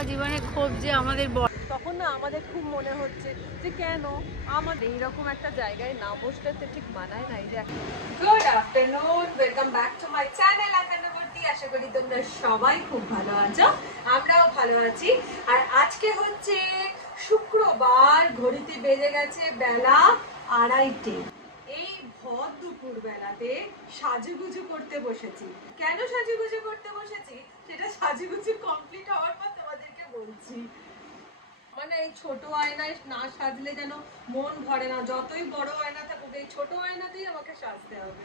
সারা জীবনে ক্ষোভ যে আমাদের তখন না আমাদের খুব মনে হচ্ছে যে কেন আমাদের এইরকম একটা জায়গায় না বসলে তো ঠিক মানায় না। এই যে good afternoon, welcome back to my channel Akhandabarti. আশা করি তোমরা সবাই খুব ভালো আছো, আমরাও ভালো আছি। আর আজকে হচ্ছে শুক্রবার, ঘড়িতে বেজে গেছে বেলা 2:30। এই ভর দুপুর বেলাতে সাজুগুজু করতে বসেছি। কেন সাজুগুজু করতে বসেছি সেটা সাজুগুজু কমপ্লিট হওয়ার পর তোমাদেরকে বলছি। মানে এই ছোট আয়নায় না সাজলে যেন মন ভরে না, যতই বড় আয়না থাকুক এই ছোট আয়নাতেই আমাকে সাজতে হবে।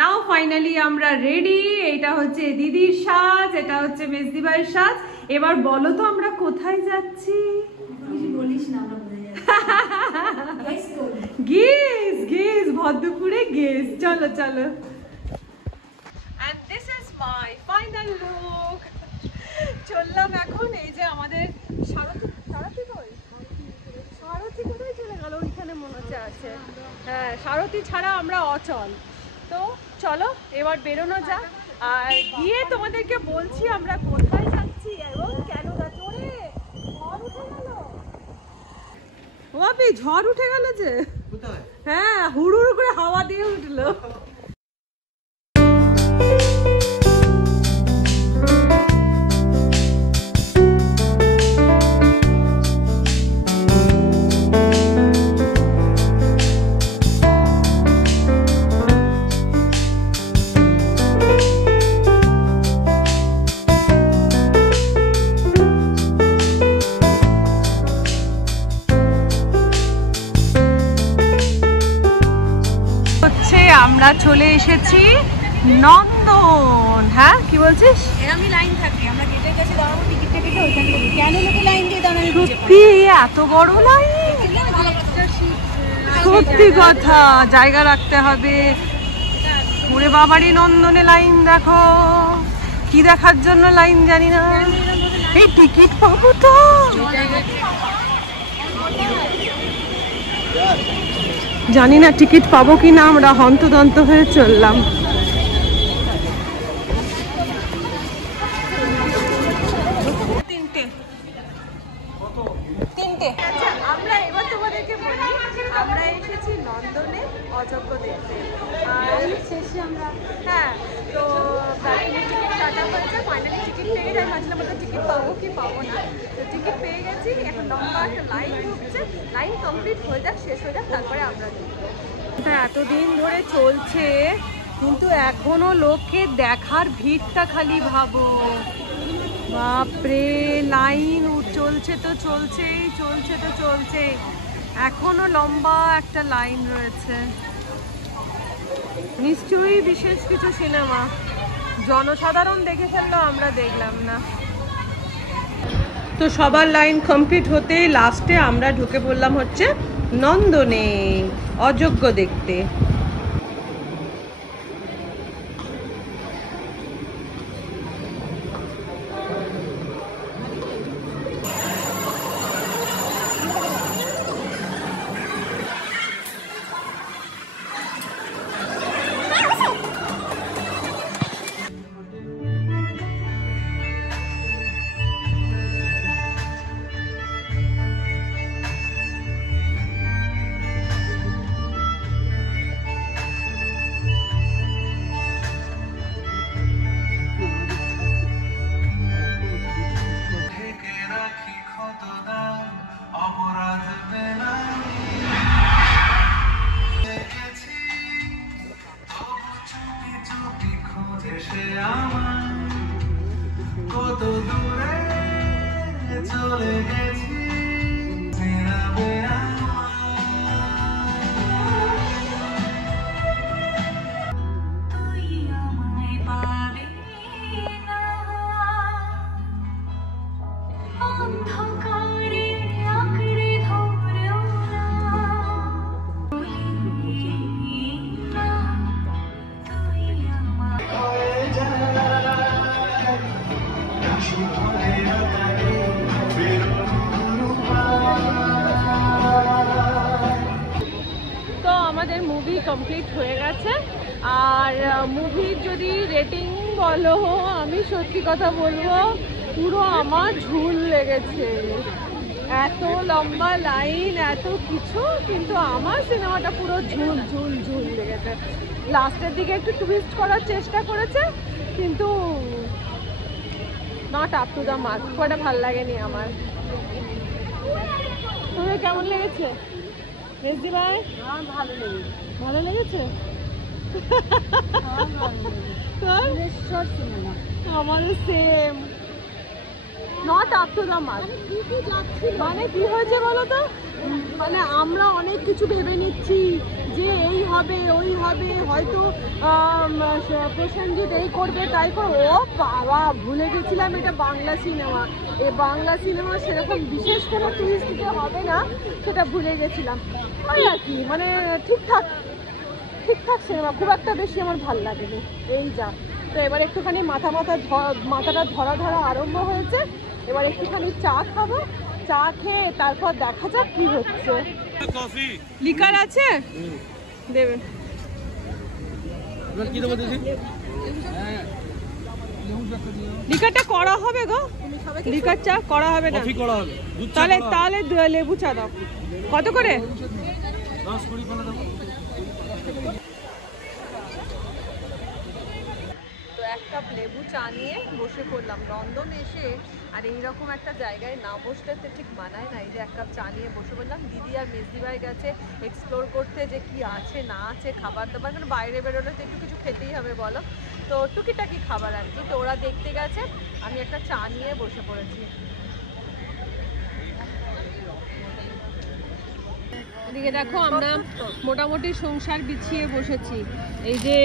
নাও ফাইনালি আমরা রেডি। এটা হচ্ছে দিদির সাজ, এটা হচ্ছে মেজদিবাইয়ের সাজ। এবার বলো তো আমরা কোথায় যাচ্ছি? গেস গেস, ভদ্রপুরে গেস। চলো চলো। And this is my final look. চললাম এখন। এই যে আমাদের সারথি কোথায় চলে গেল? ওইখানে মনে হচ্ছে আছে। হ্যাঁ, সারথি ছাড়া আমরা অচল। তো চলো এবার বেরোনো যাক, আর গিয়ে তোমাদেরকে বলছি আমরা কোথায় যাচ্ছি এবং কেন যাচ্ছি। ওরে ঝড় উঠে গেল, ওয়াপি ঝড় উঠে গেল যে। হ্যাঁ, হুড়ুড় করে হাওয়া দিয়ে উঠলো। আমরা চলে এসেছি নন্দন। হ্যাঁ, কি বলছিস? এরকমই লাইন থাকে, আমরা গেটের কাছে দাঁড়াবো টিকিট কেটে, ওইখানে কেন লোকে লাইন দিয়ে দাঁড়ানো? সত্যি এত বড় লাইন? সত্যি কথা, জায়গা রাখতে হবে। ওরে বাবারই নন্দনে লাইন দেখো। কি দেখার জন্য লাইন জানি না। এই টিকিট পাবো তো? জানি না টিকিট পাবো কি না, আমরা হন্তদন্ত হয়ে চললাম। তিনটে। আচ্ছা, আমরা এবার তোমাদেরকে বলি, আমরা এসেছি নন্দনে অযোগ্য দেখতে। আর শেষে আমরা হ্যাঁ, তো টিকিট কাটা হচ্ছে, ফাইনালি টিকিট পেয়ে যাই। ভাবছিলাম আমরা টিকিট পাবো কি পাবো না, তো টিকিট পেয়ে গেছি। এখন লম্বা একটা লাইন ঢুকছে, লাইন কমপ্লিট হয়ে যাক, শেষ হয়ে যাক, তারপরে আমরা দেখবো। এটা এতদিন ধরে চলছে, কিন্তু এখনো লোককে দেখার ভিড়টা খালি ভাবো। বাপরে, লাইন চলছে তো চলছেই, চলছে তো চলছে। এখনো লম্বা একটা লাইন রয়েছে। নিশ্চয়ই বিশেষ কিছু সিনেমা। জনসাধারণ দেখে ফেললো, আমরা দেখলাম না। তো সবার লাইন কমপ্লিট হতে লাস্টে আমরা ঢুকে পড়লাম হচ্ছে নন্দনে অযোগ্য দেখতে। কমপ্লিট হয়ে গেছে। আর মুভির যদি রেটিং বলো, আমি সত্যি কথা বলবো পুরো আমার ঝুল লেগেছে। এত লম্বা লাইন, এত কিছু, কিন্তু আমার সিনেমাটা পুরো ঝুল ঝুল ঝুল লেগেছে। লাস্টের দিকে একটু টুইস্ট করার চেষ্টা করেছে, কিন্তু not up to the mark. খুব একটা ভালো লাগেনি আমার। তোমার কেমন লেগেছে মেজদি ভাই? ভালো লেগেছে। ভালো লেগেছে? আমাদের same, not up to the mark. মানে কি হয়েছে বলো তো, মানে আমরা অনেক কিছু ভেবে নিচ্ছি যে এই হবে ওই হবে, হয়তো প্রসেনজিৎ এই করবে তাই করবে। ও বাবা, ভুলে গেছিলাম এটা বাংলা সিনেমা। এই বাংলা সিনেমা সেরকম বিশেষ কোনো টুইস্ট দিতে হবে না, সেটা ভুলে গেছিলাম। ওই আর কি, মানে ঠিকঠাক ঠিকঠাক সিনেমা, খুব একটা বেশি আমার ভাল লাগেনি। এই যা। তো এবার একটুখানি মাথাটা ধরা ধরা আরম্ভ হয়েছে। এবার একটুখানি চা খাবো, চা খেয়ে তারপর দেখা যাক কি হচ্ছে। লিকার আছে দেবে? লিকারটা করা হবে গো, লিকার চা করা হবে না? তাহলে তাহলে লেবু চা দাও। কত করে? তো এক কাপ লেবু চা নিয়ে বসে পড়লাম। লন্ডন এসে আর এইরকম একটা জায়গায় না বসলে তো ঠিক মানায় না। এই যে এক কাপ চা নিয়ে বসে পড়লাম। দিদি আর মেজদি ভাই গেছে এক্সপ্লোর করতে যে কি আছে না আছে খাবার দাবার, কারণ বাইরে বেরোলে তো একটু কিছু খেতেই হবে বলো। তো টুকিটাকি খাবার আর কি, তো ওরা দেখতে গেছে, আমি একটা চা নিয়ে বসে পড়েছি। এদিকে দেখো আমরা মোটামুটি সংসার বিছিয়ে বসেছি। এই যে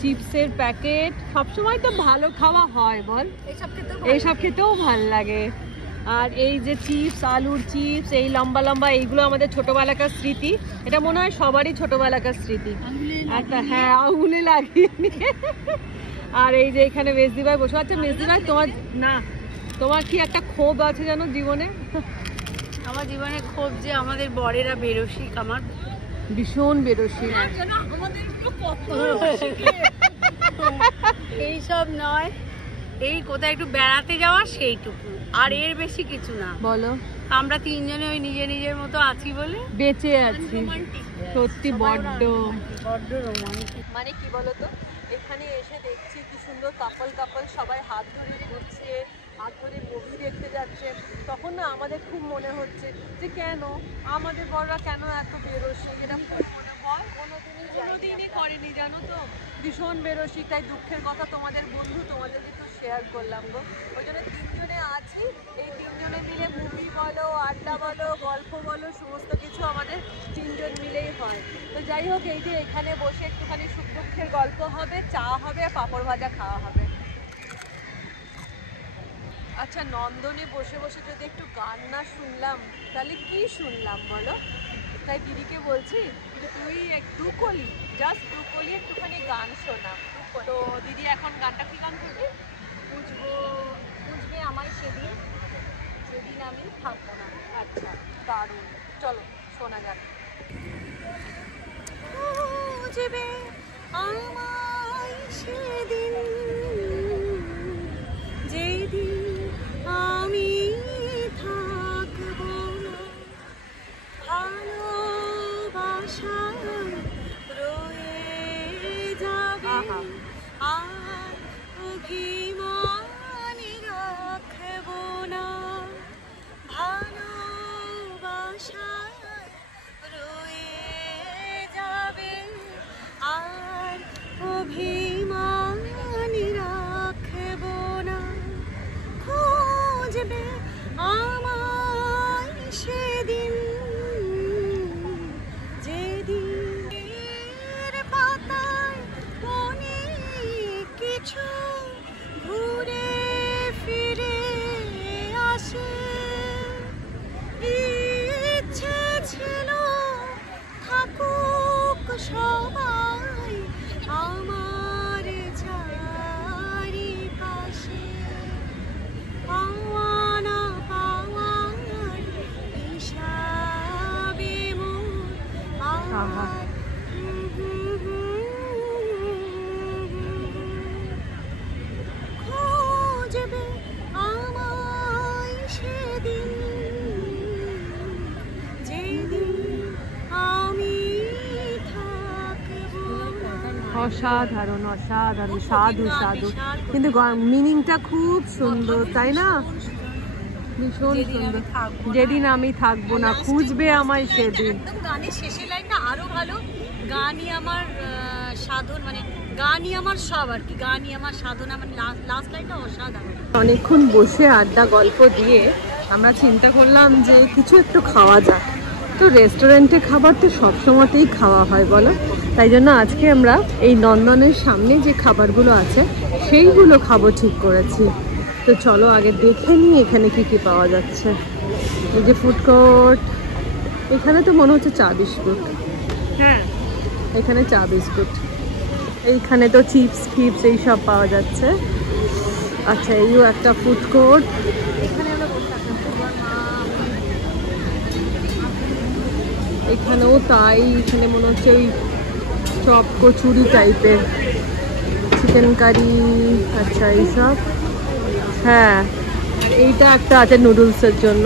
চিপসের প্যাকেট, সবসময় তো ভালো খাওয়া হয় বল, এইসব খেতেও ভাল লাগে। আর এই যে চিপস, আলুর চিপস, এই লম্বা লম্বা, এইগুলো আমাদের ছোটবেলাকার স্মৃতি। এটা মনে হয় সবারই ছোটবেলাকার স্মৃতি একটা। হ্যাঁ, আঙুলে লাগিয়ে নিয়ে। আর এই যে এখানে মেজদি ভাই বসে আছে। মেজদি ভাই, তোমার কি একটা ক্ষোভ আছে জানো জীবনে? আমার জীবনে ক্ষোভ যে আমাদের বরেরা বেরসিক, আমার ভীষণ বেরসিক। এইসব নয়, এই কোথায় একটু বেড়াতে যাওয়া সেইটুকু, আর এর বেশি কিছু না। বলো, আমরা তিনজনে ওই নিজের মতো আছি বলে বেঁচে আছি। সত্যি বড্ড রোমান্টিক। মানে কি বলতো, এখানে এসে দেখছি কি সুন্দর কাপল সবাই হাত ধরে ঘুরছে, হাত ধরে মুভি দেখতে যাচ্ছে। তখন না আমাদের খুব মনে হচ্ছে যে কেন আমাদের বড়রা কেন এত বেরোসে, এটা খুব মনে হয় কোনোদিনই করেনি জানো তো, ভীষণ বেরোসি। তাই দুঃখের কথা তোমাদের বন্ধু তোমাদেরকে তো শেয়ার করলাম গো। ওই জন্য তিনজনে আছি, এই তিনজনে মিলে মুভি বলো, আড্ডা বলো, গল্প বলো, সমস্ত কিছু আমাদের তিনজন মিলেই হয়। তো যাই হোক, এই যে এখানে বসে একটুখানি সুখ দুঃখের গল্প হবে, চা হবে, আর পাঁপড় ভাজা খাওয়া হবে। আচ্ছা, নন্দনে বসে বসে যদি একটু গান না শুনলাম তাহলে কি শুনলাম বলো? তাই দিদিকে বলছি যে তুই দু কলি একটুখানি গান শোনা। তো দিদি এখন গানটা কি গান করবি? বুঝবে আমায় সেদিন আমি থাকবো না। আচ্ছা, দারুণ, চলো শোনা যাক। বুঝবে আমায় সেদিন, যেদিন আমি থাকবো না, ভালোবাসা রয়ে যাবে, আর অভিমান রাখবো না, ভালোবাসা রয়ে যাবে, আর অভিমান রাখবো না, খুঁজবে আমায় সেদিন, যেদিন পাতায় অনেক কিছু ঘুরে ফিরে আসে, ইচ্ছে ছিল থাকুক সবাই আমার চারিপাশে, পাওয়া না পাওয়ার হিসাবে মোর আমার অসাধারণ অসাধারণ, সাধু সাধু, কিন্তু মিনিংটা খুব সুন্দর, তাই না? ভীষণ সুন্দর। যেদিন আমি থাকবো না, খুঁজবে আমায় সেদিন। একদম গানের শেষের লাইনটা আরো ভালো, গানই আমার সাধন, মানে গানই আমার সব আর কি, গানই আমার সাধনা, মানে লাস্ট লাইনটা অসাধারণ। অনেকক্ষণ বসে আড্ডা গল্প দিয়ে আমরা চিন্তা করলাম যে কিছু একটু খাওয়া যাক। তো রেস্টুরেন্টে খাবার তো সবসময়তেই খাওয়া হয় বলো, তাই জন্য আজকে আমরা এই নন্দনের সামনে যে খাবারগুলো আছে সেইগুলো খাবো ঠিক করেছি। তো চলো আগে দেখে নিই এখানে কি কি পাওয়া যাচ্ছে। এই যে ফুড কোর্ট, এখানে তো মনে হচ্ছে চা বিস্কুট। হ্যাঁ, এখানে চা বিস্কুট, এইখানে তো চিপস ফিপস এইসব পাওয়া যাচ্ছে। আচ্ছা, এইও একটা ফুড কোর্ট। এখানে আমরা বসে থাকলাম, এখানেও তাই, এখানে মনে হচ্ছে ওই চপ কচুরি টাইপের, চিকেন কারি, আচ্ছা এইসব। হ্যাঁ, এইটা একটা আছে নুডলসের জন্য।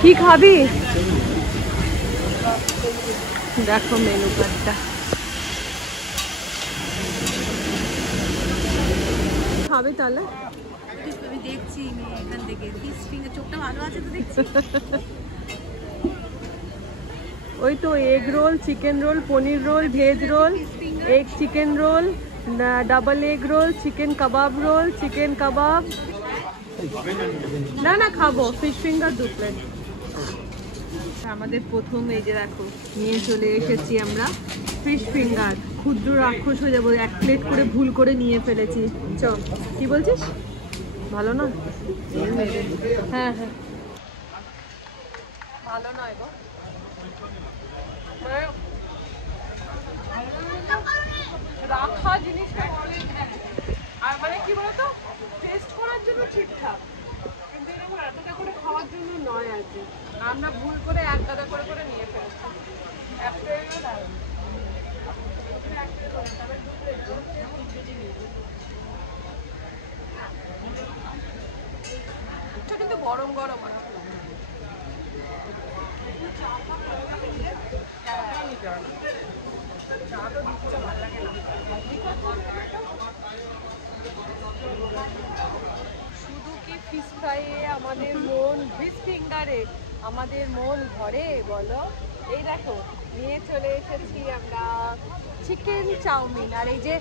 কি খাবি? দেখো মেনু কার্ডটা। খাবে তাহলে? আমি দেখছি এখান থেকে ফিশ ফিঙ্গার, চোখটা ভালো আছে তো দেখছি। ওই তো egg roll, chicken roll, paneer roll, veg roll, egg chicken roll, double egg roll, chicken kebab roll, chicken kebab. না না খাবো, ফিশ ফিঙ্গার 2 প্লেট। আমাদের প্রথম এই যে দেখো নিয়ে চলে এসেছি আমরা ফিশ ফিঙ্গার। ক্ষুদ্র রাক্ষস হয়ে যাবো, 1 প্লেট করে ভুল করে নিয়ে ফেলেছি। চ, কি বলছিস? ভালো না? হ্যাঁ হ্যাঁ, ভালো নয় গো, রাখা জিনিসটা আর মানে কি বলতো, টেস্ট করার জন্য ঠিকঠাক, কিন্তু এরকম এতটা করে খাওয়ার জন্য নয় আর কি। আমরা ভুল করে 1 গাদা করে করে নিয়ে ফেলেছি। কিন্তু গরম গরম আছে। শুধু কি ফিশ ফ্রাইয়ে আমাদের মন, ফিশ ফিঙ্গারে আমাদের মন ভরে বলো? এই দেখো নিয়ে চলে এসেছি আমরা চিকেন চাউমিন। আর এই যে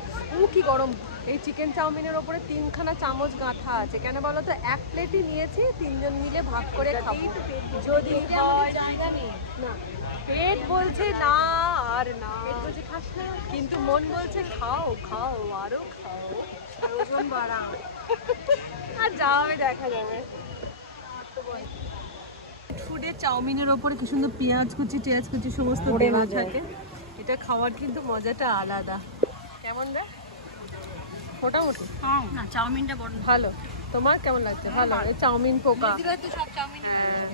কি গরম, এই চিকেন চাউমিনের ওপরে 3খানা চামচ গাঁথা আছে। কেন বলো তো? 1 প্লেটই নিয়েছি, 3 জন মিলে ভাগ করে খাবো। যদি হয় না, পেট বলছে না আর না, কিন্তু মন বলছে খাও খাও আরো খাও, ওজন বাড়াও। আর যা হবে দেখা যাবে। ফুডে চাউমিনের ওপরে কি সুন্দর পেঁয়াজ কুচি টিয়াজ কুচি সমস্ত দেওয়া থাকে। এটা খাওয়ার কিন্তু মজাটা আলাদা। কেমন রে? মোটামুটি না, চাউমিনটা বড় ভালো। তোমার কেমন লাগছে? ভালো। চাউমিন পোকা, সব চাউমিন। হ্যাঁ,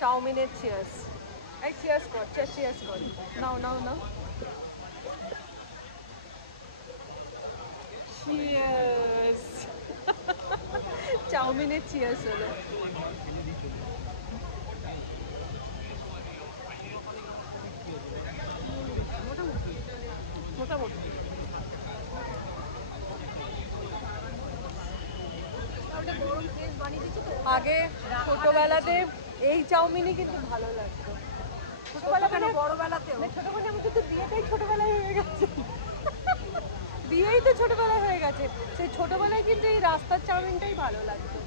চাউমিনের চিয়ার্স। এই চিয়ার্স কর, চিয়ার্স কর, নাও নাও নাও, চিয়ার্স। চাউমিনের চিয়ার্স হলো। মোটামুটি আগে ছোটবেলাতে এই চাউমিনই কিন্তু ভালো লাগতো। ছোটবেলা কেন, বড়বেলাতেও। ছোটবেলা আমাদের তো বিয়েটাই ছোটবেলায় হয়ে গেছে, বিয়েই তো ছোটবেলায় হয়ে গেছে। সেই ছোটবেলায় কিন্তু এই রাস্তার চাউমিনটাই ভালো লাগতো।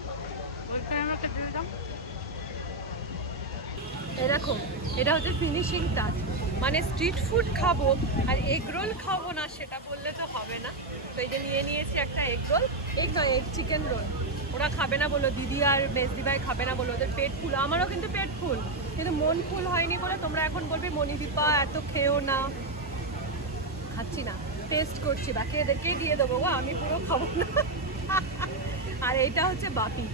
এরকম এটা হচ্ছে ফিনিশিং টাচ, মানে স্ট্রিট ফুড খাবো আর এগ রোল খাবো না সেটা বললে তো হবে না। তো এই যে নিয়ে নিয়েছি একটা এগ রোল, এগ নয় এগ চিকেন রোল। ওরা খাবে না বলো, দিদি আর মেজদি ভাই খাবে না বলো, ওদের পেট ফুল। আমারও কিন্তু পেট ফুল, কিন্তু মন ফুল হয়নি বলে তোমরা এখন বলবে মনিদীপা এত খেও না। খাচ্ছি না, টেস্ট করছি, বাকি এদেরকেই দিয়ে দেবো গো, আমি পুরো খাবো না। আর এইটা হচ্ছে বাপি,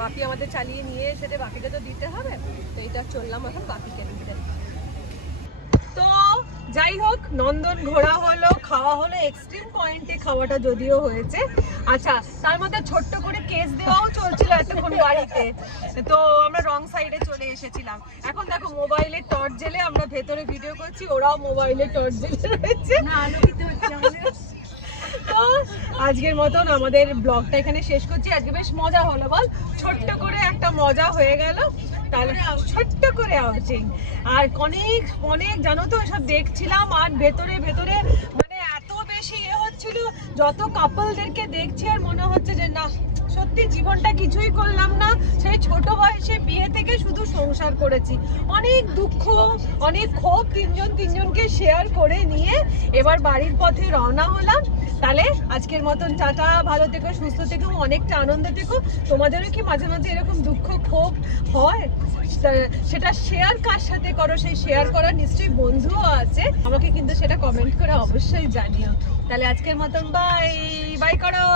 বাপি আমাদের চালিয়ে নিয়ে এসেছে, বাপিকে তো দিতে হবে। তো এইটা চললাম এখন বাপিকে দিতে। তো যাই হোক, নন্দন ঘোরা হলো, খাওয়া হলো, এক্সট্রিম পয়েন্টে খাওয়াটা যদিও হয়েছে। আচ্ছা, তার মধ্যে ছোট্ট করে কেস দেওয়াও চলছিল ছিল এতক্ষণ গাড়িতে, তো আমরা রং সাইডে চলে এসেছিলাম। এখন দেখো মোবাইলে টর্চ জেলে আমরা ভেতরে ভিডিও করছি, ওরাও মোবাইলে টর্চ জেলে রয়েছে। তো আজকের মতন আমাদের ব্লগটা এখানে শেষ করছি। আজকে বেশ মজা হলো বল, ছোট্ট করে একটা মজা হয়ে গেল। তাহলে ছোট্ট করে আউটিং, আর অনেক অনেক জানো তো সব দেখছিলাম, আর ভেতরে ভেতরে মানে এত বেশি হচ্ছিল, যত কাপলদেরকে দেখছি আর মনে হচ্ছে যে না সত্যি জীবনটা কিছুই করলাম না, সেই ছোট বয়সে বিয়ে থেকে শুধু সংসার করেছি। অনেক দুঃখ, অনেক ক্ষোভ তিনজনকে শেয়ার করে নিয়ে এবার বাড়ির পথে রওনা হলাম। তাহলে আজকের মতন টাটা, ভালো থেকো, সুস্থ থেকো, অনেকটা আনন্দ থেকো। তোমাদেরও কি মাঝে মাঝে এরকম দুঃখ ক্ষোভ হয়? সেটা শেয়ার কার সাথে করো, সেই শেয়ার করার নিশ্চয়ই বন্ধুও আছে, আমাকে কিন্তু সেটা কমেন্ট করে অবশ্যই জানিও। তাহলে আজকের মতন বাই বাই করো।